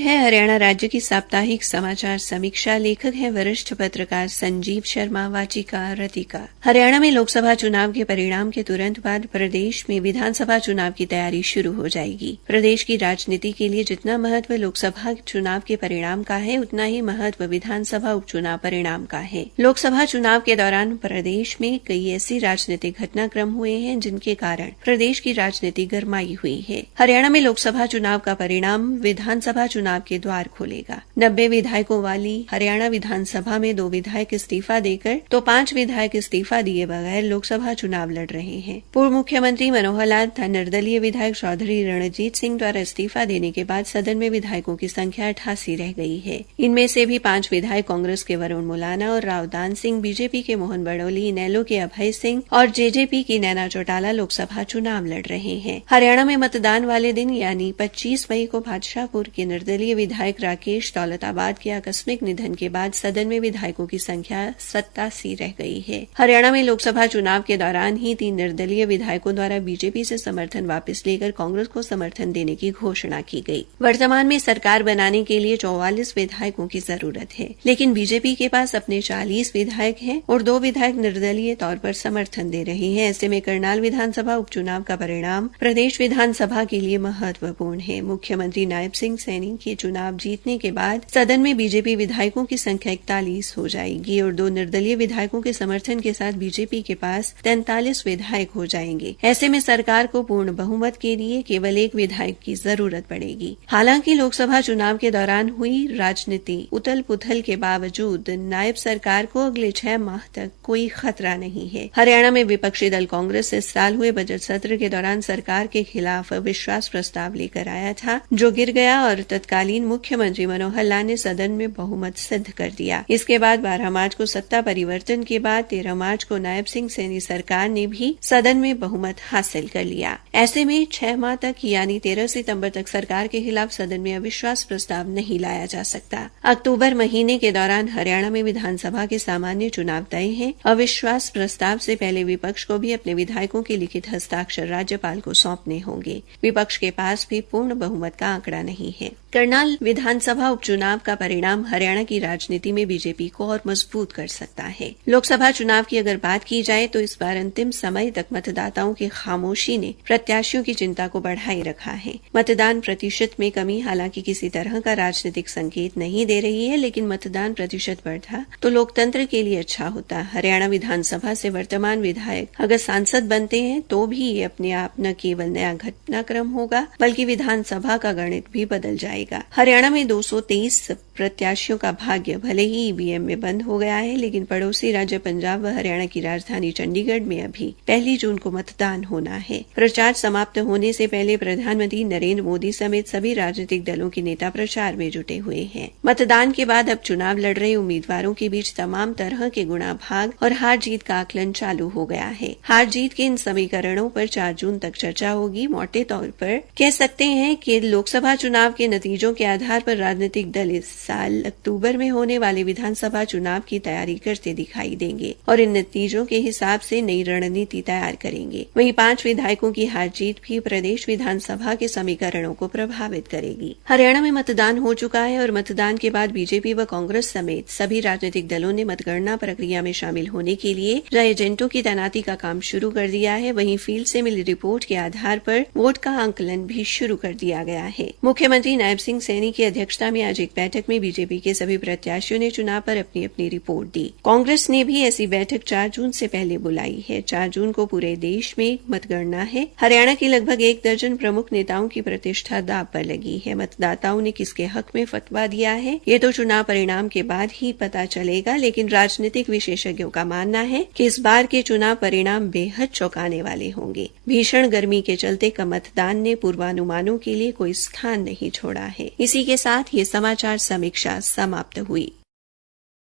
है हरियाणा राज्य की साप्ताहिक समाचार समीक्षा। लेखक हैं वरिष्ठ पत्रकार संजीव शर्मा। वाचिका रतिका। हरियाणा में लोकसभा चुनाव के परिणाम के तुरंत बाद प्रदेश में विधानसभा चुनाव की तैयारी शुरू हो जाएगी। प्रदेश की राजनीति के लिए जितना महत्व लोकसभा चुनाव के परिणाम का है, उतना ही महत्व विधानसभा उपचुनाव परिणाम का है। लोकसभा चुनाव के दौरान प्रदेश में कई ऐसे राजनीतिक घटनाक्रम हुए हैं जिनके कारण प्रदेश की राजनीति गरमाई हुई है। हरियाणा में लोकसभा चुनाव का परिणाम विधानसभा चुनाव के द्वार खोलेगा। 90 विधायकों वाली हरियाणा विधानसभा में 2 विधायक इस्तीफा देकर तो 5 विधायक इस्तीफा दिए बगैर लोकसभा चुनाव लड़ रहे हैं। पूर्व मुख्यमंत्री मनोहर लाल तथा निर्दलीय विधायक चौधरी रणजीत सिंह द्वारा इस्तीफा देने के बाद सदन में विधायकों की संख्या 88 रह गई है। इनमें से भी 5 विधायक कांग्रेस के वरुण मुलाना और रावदान सिंह, बीजेपी के मोहन बड़ोली, इनेलो के अभय सिंह और जेजेपी की नैना चौटाला लोकसभा चुनाव लड़ रहे हैं। हरियाणा में मतदान वाले दिन यानी 25 मई को बादशाहपुर के निर्दलीय विधायक राकेश दौलताबाद के आकस्मिक निधन के बाद सदन में विधायकों की संख्या 87 रह गई है। हरियाणा में लोकसभा चुनाव के दौरान ही 3 निर्दलीय विधायकों द्वारा बीजेपी से समर्थन वापस लेकर कांग्रेस को समर्थन देने की घोषणा की गई। वर्तमान में सरकार बनाने के लिए 44 विधायकों की जरूरत है, लेकिन बीजेपी के पास अपने 40 विधायक हैं और 2 विधायक निर्दलीय तौर पर समर्थन दे रहे हैं। ऐसे में करनाल विधानसभा उपचुनाव का परिणाम प्रदेश विधानसभा के लिए महत्वपूर्ण है। मुख्यमंत्री नायब सिंह सैनी के चुनाव जीतने के बाद सदन में बीजेपी विधायकों की संख्या 41 हो जाएगी और 2 निर्दलीय विधायकों के समर्थन के साथ बीजेपी के पास 43 विधायक हो जाएंगे। ऐसे में सरकार को पूर्ण बहुमत के लिए केवल 1 विधायक की जरूरत पड़ेगी। हालांकि लोकसभा चुनाव के दौरान हुई राजनीति उथल पुथल के बावजूद नायब सरकार को अगले 6 माह तक कोई खतरा नहीं है। हरियाणा में विपक्षी दल कांग्रेस इस साल हुए बजट सत्र के दौरान सरकार के खिलाफ अविश्वास प्रस्ताव लेकर आया था, जो गिर गया और तत्कालीन मुख्यमंत्री मनोहर लाल ने सदन में बहुमत सिद्ध कर दिया। इसके बाद 12 मार्च को सत्ता परिवर्तन के बाद 13 मार्च को नायब सिंह सैनी सरकार ने भी सदन में बहुमत हासिल कर लिया। ऐसे में 6 माह तक यानी 13 सितंबर तक सरकार के खिलाफ सदन में अविश्वास प्रस्ताव नहीं लाया जा सकता। अक्टूबर महीने के दौरान हरियाणा में विधानसभा के सामान्य चुनाव तय हैं। अविश्वास प्रस्ताव से पहले विपक्ष को भी अपने विधायकों के लिखित हस्ताक्षर राज्यपाल को सौंपने होंगे। विपक्ष के पास भी पूर्ण बहुमत का आंकड़ा नहीं है। करनाल विधानसभा उपचुनाव का परिणाम हरियाणा की राजनीति में बीजेपी को और मजबूत कर सकता है। लोकसभा चुनाव की अगर बात की जाए तो इस बार अंतिम समय तक मतदाताओं की खामोशी ने प्रत्याशियों की चिंता को बढ़ाए रखा है। मतदान प्रतिशत में कमी हालांकि किसी तरह का राजनीतिक संकेत नहीं दे रही है, लेकिन मतदान प्रतिशत बढ़ा तो लोकतंत्र के लिए अच्छा होता। हरियाणा विधानसभा से वर्तमान विधायक अगर सांसद बनते हैं तो भी ये अपने आप न केवल नया घटनाक्रम होगा बल्कि विधानसभा का गणित भी बदल जाएगा। हरियाणा में 223 प्रत्याशियों का भाग्य भले ही ईवीएम में बंद हो गया है, लेकिन पड़ोसी राज्य पंजाब व हरियाणा की राजधानी चंडीगढ़ में अभी 1 जून को मतदान होना है। प्रचार समाप्त होने से पहले प्रधानमंत्री नरेंद्र मोदी समेत सभी राजनीतिक दलों के नेता प्रचार में जुटे हुए हैं। मतदान के बाद अब चुनाव लड़ रहे उम्मीदवारों के बीच तमाम तरह के गुणा भाग और हार जीत का आकलन चालू हो गया है। हार जीत के इन समीकरणों पर 4 जून तक चर्चा होगी। मोटे तौर पर कह सकते हैं कि लोकसभा चुनाव के नतीजों के आधार पर राजनीतिक दल इस साल अक्टूबर में होने वाले विधानसभा चुनाव की तैयारी करते दिखाई देंगे और इन नतीजों के हिसाब से नई रणनीति तैयार करेंगे। वहीं 5 विधायकों की हार जीत भी प्रदेश विधानसभा के समीकरणों को प्रभावित करेगी। हरियाणा में मतदान हो चुका है और मतदान के बाद बीजेपी व कांग्रेस समेत सभी राजनीतिक दलों ने मतगणना प्रक्रिया में शामिल होने के लिए एजेंटों की तैनाती का काम शुरू कर दिया है। वहीं फील्ड से मिली रिपोर्ट के आधार पर वोट का आंकलन भी शुरू कर दिया गया है। मुख्यमंत्री नायब सिंह सैनी की अध्यक्षता में आज एक बैठक में बीजेपी के सभी प्रत्याशियों ने चुनाव पर अपनी अपनी रिपोर्ट दी। कांग्रेस ने भी ऐसी बैठक 4 जून से पहले बुलाई है। 4 जून को पूरे देश में मतगणना है। हरियाणा की लगभग 1 दर्जन प्रमुख नेताओं की प्रतिष्ठा दांव पर लगी है। मतदाताओं ने किसके हक में फतवा दिया है ये तो चुनाव परिणाम के बाद ही पता चलेगा, लेकिन राजनीतिक विशेषज्ञों का मानना है कि इस बार के चुनाव परिणाम बेहद चौंकाने वाले होंगे। भीषण गर्मी के चलते कम मतदान ने पूर्वानुमानों के लिए कोई स्थान नहीं छोड़ा है। इसी के साथ ये समाचार समीक्षा समाप्त हुई।